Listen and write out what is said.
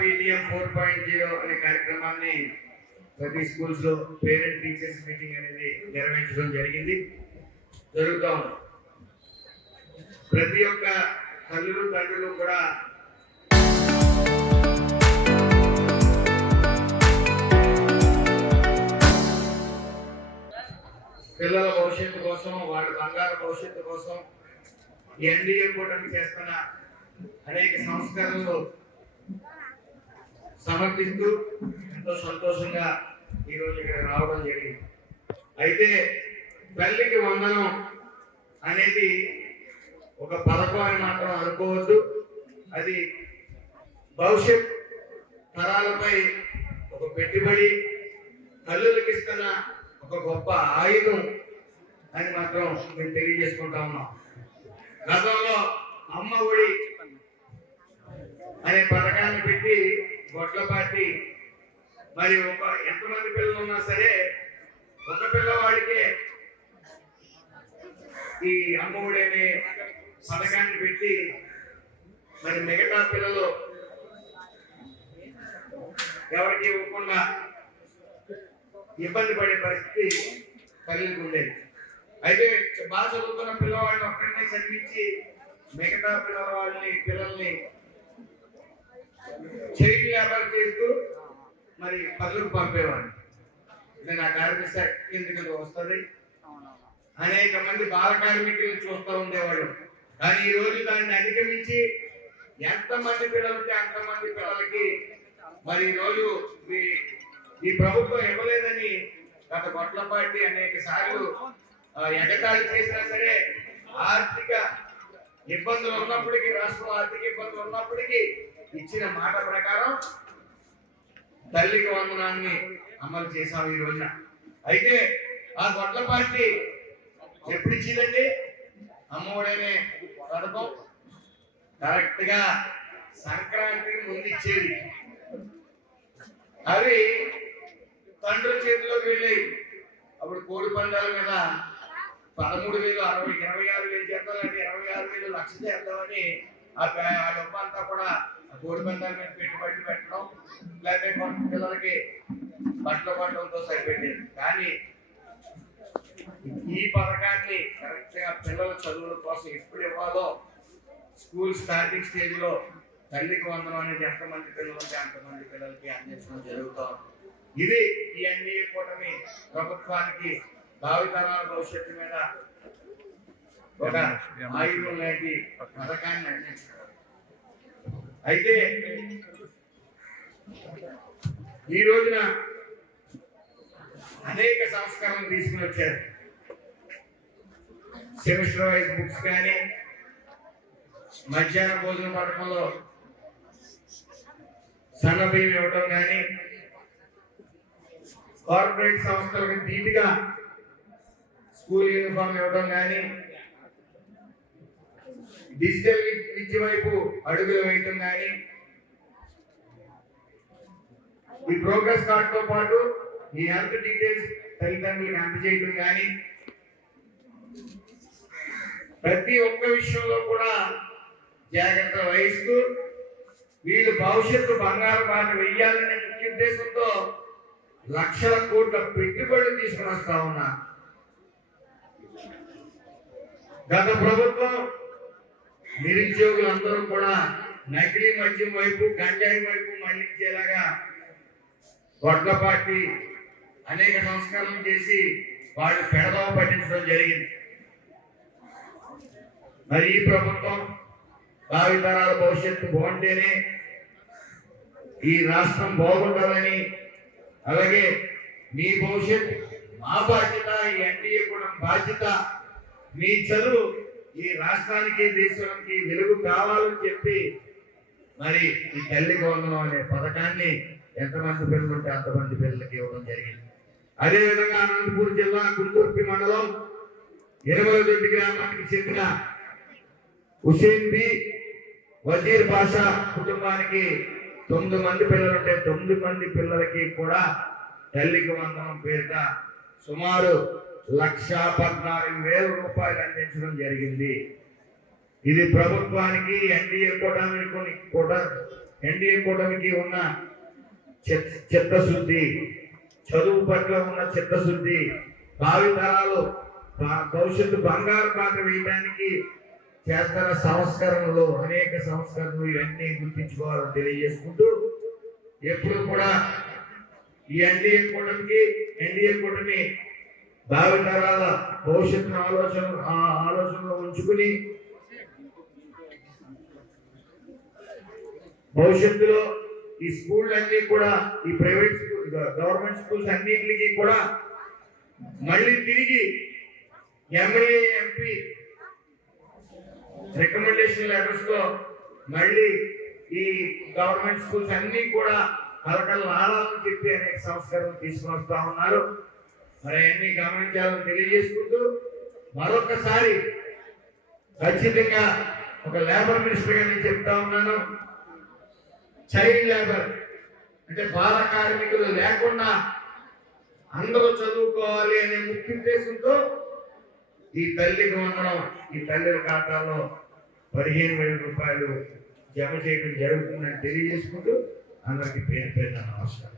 BTM 4.0 అనే కార్యక్రమాన్ని ప్రతి స్కూల్స్ లో పేరెంట్ టీచర్స్ మీటింగ్ అనేది నిర్వహించడం జరుగుతూ ఉంది. ప్రతి ఒక్క తల్లులు తండ్రులు కూడా పిల్లల భవిష్యత్తు కోసం, వాళ్ళ బంగారు భవిష్యత్తు కోసం ఎన్డీఏ కూటమి చేస్తున్న అనేక సంస్కరణలు సమర్పిస్తూ ఎంతో సంతోషంగా ఈరోజు ఇక్కడ రావడం జరిగింది. అయితే తల్లికి వందనం అనేది ఒక పథకం అని మాత్రం అనుకోవద్దు. అది భవిష్యత్ తరాలపై ఒక పెట్టుబడి, తల్లులకు ఇస్తున్న ఒక గొప్ప ఆయుధం అని మాత్రం మేము తెలియజేసుకుంటా ఉన్నాం. గతంలో అమ్మ ఒడి అనే పథకాన్ని పెట్టి గొడ్లపాటి మరి ఎంతమంది పిల్లలు ఉన్నా సరే ఒక పిల్లవాడికే ఈ అమ్మ ఒడి అనే పథకాన్ని పెట్టి మరి మిగతా పిల్లలు ఎవరికి ఇవ్వకుండా ఇబ్బంది పడే పరిస్థితి తల్లికి ఉండేది. అయితే బాగా చదువుతున్న పిల్లవాడిని ఒక్కడినే చదివించి మిగతా పిల్లల్ని చైల్డ్ లేబర్ చేస్తూ మరి పనులకు పంపేవాడిని. నా కార్మిక శాఖ కిందకి వస్తుంది. అనేక మంది బాల కార్మికులను చూస్తూ ఉండేవాడు. కానీ ఈ రోజు దాన్ని అధిగమించి ఎంతమంది పిల్లలకి అంతమంది పిల్లలకి మరి ఈరోజు ఈ ప్రభుత్వం ఇవ్వలేదని గత గొడ్లపాటి అనేక సార్లు ఎగతాళి చేసినా సరే, ఆర్థిక ఇబ్బందులు ఉన్నప్పటికీ, రాష్ట్రం ఆర్థిక ఇబ్బందులు ఉన్నప్పటికీ ఇచ్చిన మాట ప్రకారం తల్లికి వందనాన్ని అమలు చేశాం ఈ రోజున. అయితే ఆ గొడ్లపాటి ఎప్పుడు ఇచ్చిందండి? అమ్మఒడనే పథకం కరెక్ట్ గా సంక్రాంతికి ముందు ఇచ్చేది. అవి తండ్రుల చేతిలోకి వెళ్ళాయి. అప్పుడు కోడి పందాల మీద 13,000, 26,000 చేద్దాం, అంటే 26,000 లక్ష చేద్దామని ఆ డబ్బు అంతా కూడా కోడి పందాల మీద పెట్టుబడి పెట్టడం, లేకపోతే పిల్లలకి బట్టలు పడడంతో సరిపెట్టేది. కానీ ఈ పథకాన్ని కరెక్ట్ గా పిల్లల చదువుల కోసం ఎప్పుడు ఇవ్వాలో స్కూల్ స్టార్టింగ్ స్టేజ్ లో తల్లికి వందనం అనేది ఎంతమంది పిల్లలు ఉంటే అంతమంది పిల్లలకి అందించడం జరుగుతాం. ఇది ఈ ఎన్డీఏ కూటమి ప్రభుత్వానికి భావితరాల భవిష్యత్తు మీద ఒక ఆయుధం లాంటి పథకాన్ని అందించడం. అయితే ఈ రోజున అనేక సంస్కరణలు తీసుకుని వచ్చారు. సెమిస్టర్ వైజ్ బుక్స్ కానీ, మధ్యాహ్న భోజన పథకంలో సన్న బియ్యం ఇవ్వడం కానీ, కార్పొరేట్ సంస్థలకు ధీటుగా స్కూల్ యూనిఫామ్ ఇవ్వడం కానీ, డిజిటల్ విద్య వైపు అడుగులు వేయటం కానీ, ఈ ప్రోగ్రెస్ కార్డ్ తో పాటు ఈ హెల్త్ డీటెయిల్స్ తల్లిదండ్రులకు అందజేయటం కానీ, ప్రతి ఒక్క విషయంలో కూడా జాగ్రత్త వహిస్తూ వీళ్ళు భవిష్యత్తు బంగారు బాట వెయ్యాలనే ముఖ్య ఉద్దేశంతో లక్షల కోట్ల పెట్టుబడులు తీసుకుని వస్తా ఉన్నా. గత ప్రభుత్వం నిరుద్యోగులందరూ కూడా నకిలీ మద్యం వైపు, గంజాయి వైపు మళ్లించేలాగా గొడ్లపాటి అనేక సంస్కరణలు చేసి వాళ్ళు పెడదవ పట్టించడం జరిగింది. మరి ఈ ప్రభుత్వం భావితరాల భవిష్యత్తు బాగుంటేనే ఈ రాష్ట్రం బాగుండాలని, అలాగే మీ భవిష్యత్తు మా బాధ్యత, ఈ ఎన్డీఏ కూడా బాధ్యత, మీ చదువు ఈ రాష్ట్రానికి దేశానికి వెలుగు కావాలని చెప్పి మరి ఈ తల్లికి వందనం అనే పథకాన్ని ఎంతమంది పిల్లలు ఉంటే అంతమంది పిల్లలకి ఇవ్వడం జరిగింది. అదేవిధంగా అనంతపూర్ జిల్లా గుంటూర్పి మండలం ఎనమలదొడ్డి గ్రామానికి చెందిన హుసేన్ బి వజీర్ బాషా కుటుంబానికి 9 మంది పిల్లలు ఉంటే 9 మంది పిల్లలకి కూడా తల్లికి వందనం పేరిట సుమారు 1,14,000 రూపాయలు అందించడం జరిగింది. ఇది ప్రభుత్వానికి, ఎన్డీఏ కూటమికి కూడా ఎన్డీఏ కూటమికి ఉన్న చిత్తశుద్ధి, చదువు పట్ల ఉన్న చిత్తశుద్ధి, భావితరాలు భవిష్యత్తు బంగారు బాట వేయడానికి చేస్తున్న సంస్కరణలు, అనేక సంస్కరణలు ఇవన్నీ గుర్తించుకోవాలని తెలియజేసుకుంటూ, ఎప్పుడు కూడా ఈ ఎన్డీఏ కూటమి భావితరాల భవిష్యత్తును ఆలోచనలో ఉంచుకుని భవిష్యత్తులో ఈ స్కూల్ అన్ని కూడా, ఈ ప్రైవేట్ స్కూల్, గవర్నమెంట్ స్కూల్స్ అన్నింటికి కూడా మళ్ళీ తిరిగి ఎమ్మెల్యే ఎంపీ రికమెండేషన్ లెటర్స్ తో మళ్ళీ ఈ గవర్నమెంట్ స్కూల్స్ అన్ని కూడా కలకలు ఆడాలని చెప్పి అనేక సంస్కరణలు తీసుకుని వస్తా ఉన్నారు. మరి అన్ని గమనించాలని తెలియజేసుకుంటూ, మరొకసారి ఖచ్చితంగా ఒక లేబర్ మినిస్టర్ గా నేను చెప్తా ఉన్నాను, చైల్డ్ లేబర్ అంటే బాల కార్మికులు లేకుండా అందరూ చదువుకోవాలి అనే ముఖ్య ఉద్దేశంతో ఈ తల్లికి వందనం, ఈ తల్లి ఖాతాలో 15,000 రూపాయలు జమ చేయడం జరుగుతుందని తెలియజేసుకుంటూ అందరికీ పేరు నమస్కారం.